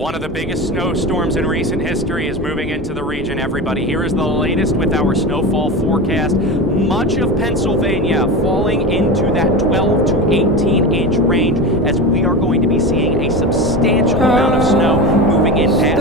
One of the biggest snowstorms in recent history is moving into the region, everybody. Here is the latest with our snowfall forecast. Much of Pennsylvania falling into that 12 to 18-inch range as we are going to be seeing a substantial amount of snow moving in past